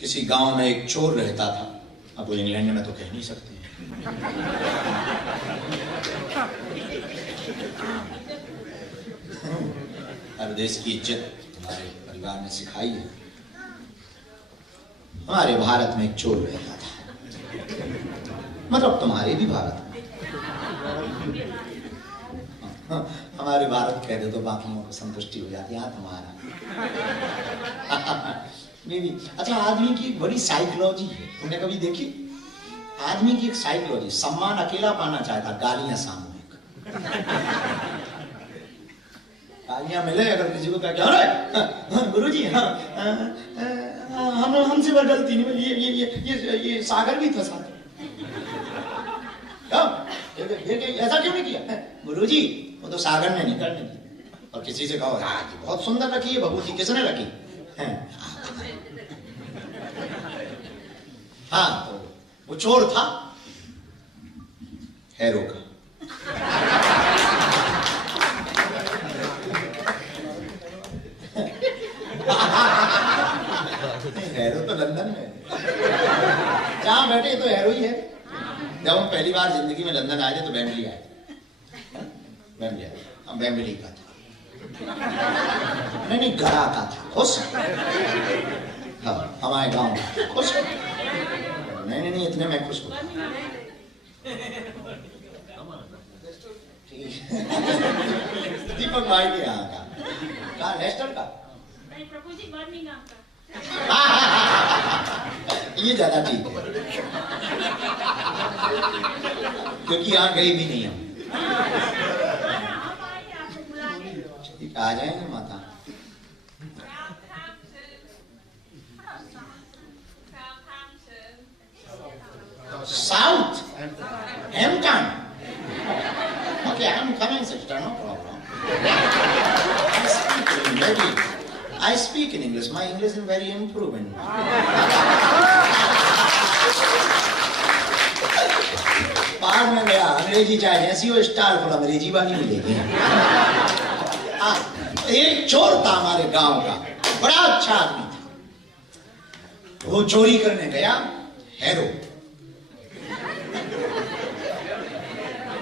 किसी गांव में एक चोर रहता था। अब वो इंग्लैंड में तो कह नहीं सकते। हर देश की इज्जत हमारे परिवार ने सिखाई है। हमारे भारत में एक चोर रहता था, मतलब तुम्हारे भी भारत में। हमारे भारत कह दे तो बाकियों को संतुष्टि हो जाती है, यहाँ तुम्हारा। नहीं, अच्छा, आदमी की एक बड़ी साइकोलॉजी है, तुमने कभी देखी? आदमी की एक साइकोलॉजी, सम्मान अकेला पाना चाहता, गालियां सामूहिक। गालियां मिले अगर किसी को, क्या अरे गुरुजी, हमसे बड़ी गलती नहीं, ये सागर भी था साथ। ऐसा क्यों नहीं किया? गुरुजी वो तो सागर ने नहीं करने दी। और किसी से कहो बहुत सुंदर रखी है भभूति, किसने रखी? हाँ, तो वो चोर था हैरो का। हैरो तो लंदन में, जहां बैठे तो हैरो ही है। जब हम पहली बार जिंदगी में लंदन आए थे तो वेम्बली आए थे। वेम्बली आए, हम वेम्बली का था, नहीं गड़ा का था। खुश? हाँ, हमारे गांव में खुश? नहीं, इतने में खुश हो। दीपक भाई के यहाँ का, कहाँ लेस्टर का? प्रभु जी बर्मिंघम का। ये ज्यादा ठीक है, क्योंकि यहाँ गए भी नहीं हम। आ जाएंगे माता। South Hampton. Okay, I'm coming, sister. No problem. I speak in English. My English is very improving. बाहर में गया, अंग्रेजी चाहे जैसी हो स्टाइल फुल अंग्रेजी वाली मिलेगी। एक चोर था हमारे गांव का, बड़ा अच्छा आदमी था। वो चोरी करने गया, हैरो,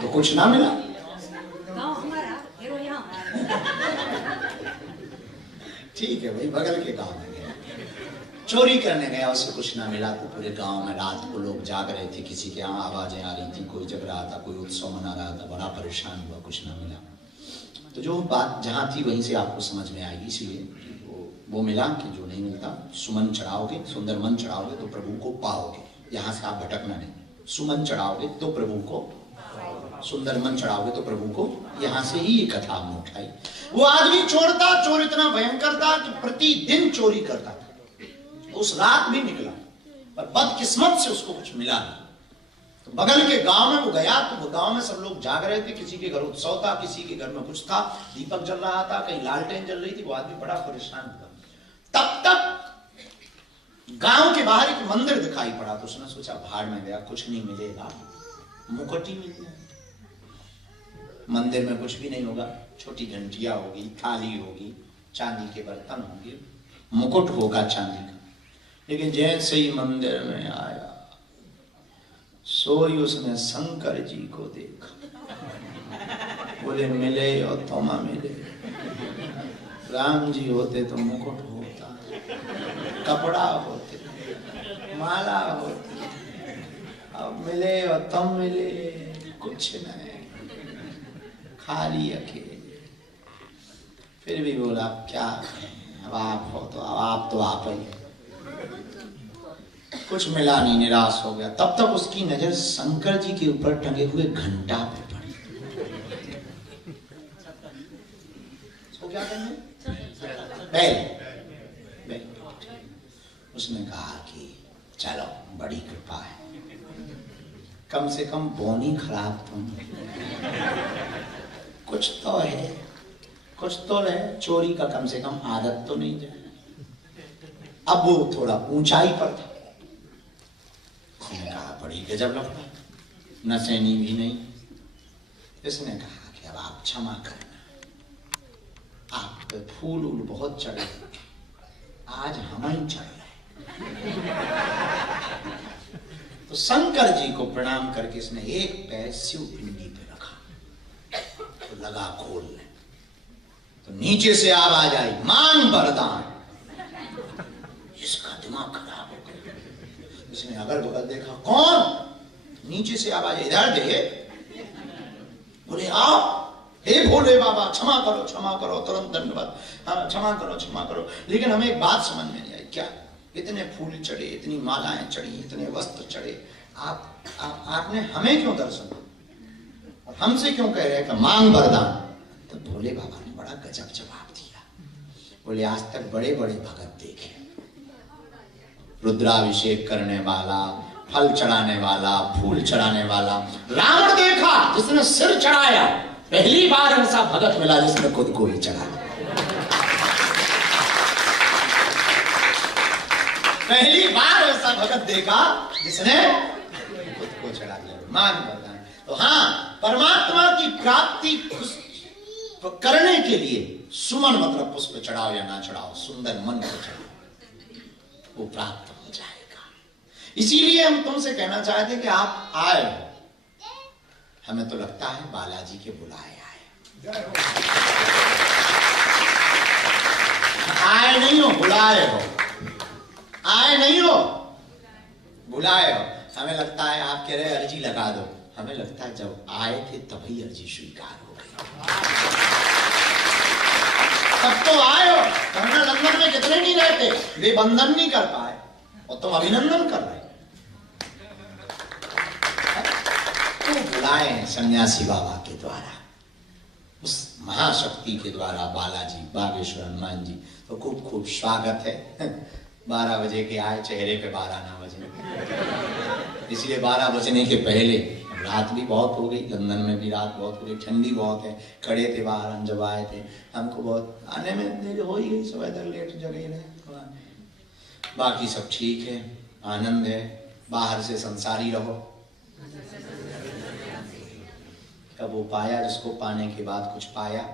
तो कुछ ना मिला। ठीक है भाई, बगल के गांव में गया, चोरी करने गया, उसे कुछ ना मिला। तो पूरे गांव में रात को लोग जाग रहे थे, किसी के यहाँ आवाजें आ रही थी, कोई जग रहा था, कोई उत्सव मना रहा था, बड़ा परेशान हुआ, कुछ ना मिला। तो जो बात जहां थी वहीं से आपको समझ में आएगी, इसलिए वो मिला कि जो नहीं मिलता, सुमन चढ़ाओगे, सुंदर मन चढ़ाओगे तो प्रभु को पाओगे। यहाँ से आप भटकना नहीं, सुमन चढ़ाओगे तो प्रभु को, सुंदर मन चढ़ाओगे तो प्रभु को। यहाँ से ही ये कथा हमने उठाई। वो आदमी चोर था, चोर इतना भयंकर था कि प्रतिदिन चोरी करता था। उस रात भी निकला, पर बदकिस्मत से उसको कुछ मिला नहीं। तो बगल के गांव में वो गया, तो वो गांव में सब लोग जाग रहे थे, किसी के घर उत्सव था, किसी के घर में कुछ था, दीपक जल रहा था, कहीं लालटेन जल रही थी। वो आदमी बड़ा परेशान था। तब तक गांव के बाहर एक मंदिर दिखाई पड़ा, तो उसने सोचा भाड़ में गया, कुछ नहीं मिलेगा, मुकुट ही मिल जाए। मंदिर में कुछ भी नहीं होगा, छोटी घंटियां होगी, थाली होगी, चांदी के बर्तन होंगे, मुकुट होगा चांदी का। लेकिन जैसे ही मंदिर में आया, सोई उसने शंकर जी को देखा। बोले मिले और तोमा मिले, राम जी होते तो मुकुट होता, कपड़ा होते, माला होती, अब मिले और तुम मिले, कुछ नहीं, खाली अकेले। फिर भी बोला क्या करें, अब आप हो तो आप ही। कुछ मिला नहीं, निराश हो गया। तब तक उसकी नजर शंकर जी के ऊपर टंगे हुए घंटा पे पड़ी। उसको क्या कहेंगे? बैल। उसने कहा कि चलो, बड़ी कृपा है, कम से कम बोनी खराब तुम, कुछ तो है, कुछ तो है, चोरी का कम से कम आदत तो नहीं जाए। अब वो थोड़ा ऊंचाई पर था, उसने कहा बड़ी गजब लगता, नशेनी भी नहीं। इसने कहा कि अब आप क्षमा करना, आप पे फूल बहुत चढ़े, आज हम ही चढ़ रहे। तो शंकर जी को प्रणाम करके इसने एक पैर शिव पिंडी पे रखा, तो लगा खोलने, तो नीचे से आवाज आई, मांग वरदान। इसका दिमाग खराब हो गया। इसने अगल बगल देखा, कौन? नीचे से आवाज, इधर देखिए। बोले आप? हे भोले बाबा क्षमा करो, तुरंत दंडवत, हाँ क्षमा करो। लेकिन हमें एक बात समझ में नहीं आई, क्या? इतने फूल चढ़े, इतनी मालाएं चढ़ी, इतने वस्त्र चढ़े, आपने हमें क्यों दर्शन और हमसे क्यों कह रहे हैं कि मांग वरदान? तो भोले बाबा ने बड़ा गजब जवाब दिया। बोले आज तक बड़े बड़े भगत देखे, रुद्राभिषेक करने वाला, फल चढ़ाने वाला, फूल चढ़ाने वाला। रावण देखा जिसने सिर चढ़ाया, पहली बार ऐसा भगत मिला जिसने खुद को ही चढ़ाया। पहली बार ऐसा भगत देखा जिसने खुद को चढ़ा दिया। मान वरदान। तो हाँ, परमात्मा की प्राप्ति करने के लिए सुमन मतलब पुष्प चढ़ाओ या ना चढ़ाओ, सुंदर मन को चढ़ाओ, वो प्राप्त हो जाएगा। इसीलिए हम तुमसे कहना चाहते कि आप आए हो, हमें तो लगता है बालाजी के बुलाए आए नहीं हो, बुलाए हो। आए नहीं हो, बुलाए हो। हमें लगता है आप कह रहे अर्जी लगा दो, हमें लगता है जब आए थे तभी अर्जी स्वीकार हो गई। तब तो आए हो। वरना लंदन में कितने नहीं रहते, वे बंधन नहीं कर पाए और तुम अभिनंदन कर रहे। तो बुलाए हैं सन्यासी बाबा के द्वारा, उस महाशक्ति के द्वारा, बालाजी, बागेश्वर हनुमान जी। तो खूब खूब स्वागत है। 12 बजे के आए, चेहरे पे 12 ना बजे, इसलिए 12 बजने के पहले। रात भी बहुत हो गई, लंदन में भी रात बहुत हो गई, ठंडी बहुत है। खड़े थे बाहर हम जब आए थे, हमको बहुत आने में देर हो ही गई, सब इधर लेट जगह रहे। बाकी सब ठीक है, आनंद है। बाहर से संसारी रहो, कब वो पाया जिसको पाने के बाद कुछ पाया?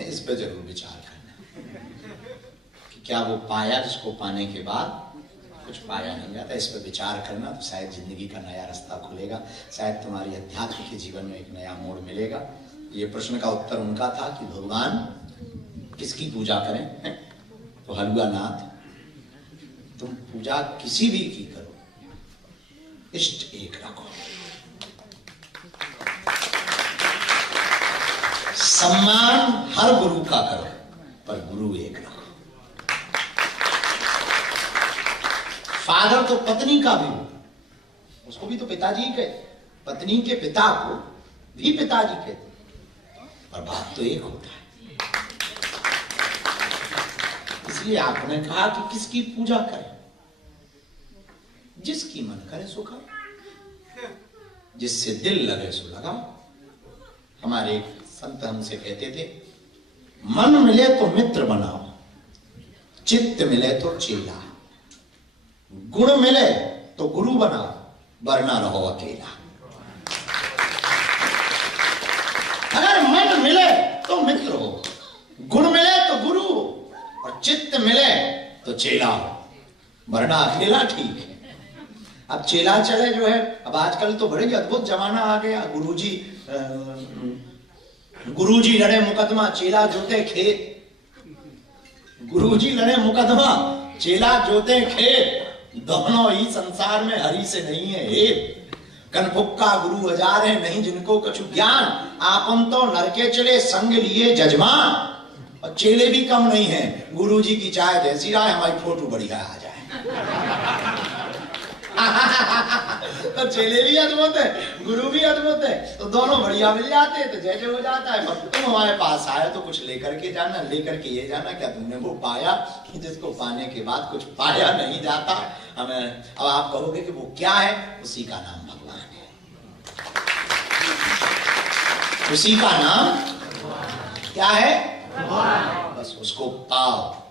इस पे जरूर विचार करना कि क्या वो पाया जिसको पाने के बाद कुछ पाया नहीं जाता। इस पे विचार करना, तो शायद जिंदगी का नया रास्ता खुलेगा, शायद तुम्हारी अध्यात्म के जीवन में एक नया मोड़ मिलेगा। ये प्रश्न का उत्तर उनका था कि भगवान किसकी पूजा करें? तो हलुआ नाथ, तुम पूजा किसी भी की करो, इष्ट एक रखो, सम्मान हर गुरु का करो, पर गुरु एक रखो। फादर तो पत्नी का भी हो, उसको भी तो पिताजी कहते, पत्नी के पिता को भी पिताजी कहते, पर बात तो एक होता है। इसलिए आपने कहा कि किसकी पूजा करें? जिसकी मन करे सो करो, जिससे दिल लगे सो लगा। हमारे एक संत हमसे कहते थे, मन मिले तो मित्र बनाओ, चित्त मिले तो चेला, गुण मिले तो गुरु बनाओ, वरना रहो अकेला। अगर मन मिले तो मित्र हो, गुण मिले तो गुरु हो, और चित्त मिले तो चेला हो, वरना अकेला ठीक है। अब चेला चले जो है, अब आजकल तो बड़े अद्भुत जमाना आ गया। गुरुजी लड़े मुकदमा, चेला जोते खेत। गुरुजी लड़े मुकदमा, चेला जोते खेत। दोनों ही संसार में हरि से नहीं है एक। कनफुक्का गुरु हजार है, नहीं जिनको कछु ज्ञान। आपन तो नरके चले, संग लिए जजमान। और चेले भी कम नहीं है, गुरुजी की चाय जैसी राय, हमारी फोटो बढ़िया आ जाए। तो चेले भी अद्भुत है, गुरु भी अद्भुत है, तो दोनों बढ़िया मिल जाते हैं, तो जैसे हो जाता है। तुम हमारे पास आए तो कुछ लेकर के जाना, लेकर के ये जाना क्या तुमने वो पाया कि जिसको पाने के बाद कुछ पाया नहीं जाता। हमें अब आप कहोगे कि वो क्या है? उसी का नाम भगवान है, उसी का नाम क्या है? बस उसको पाओ।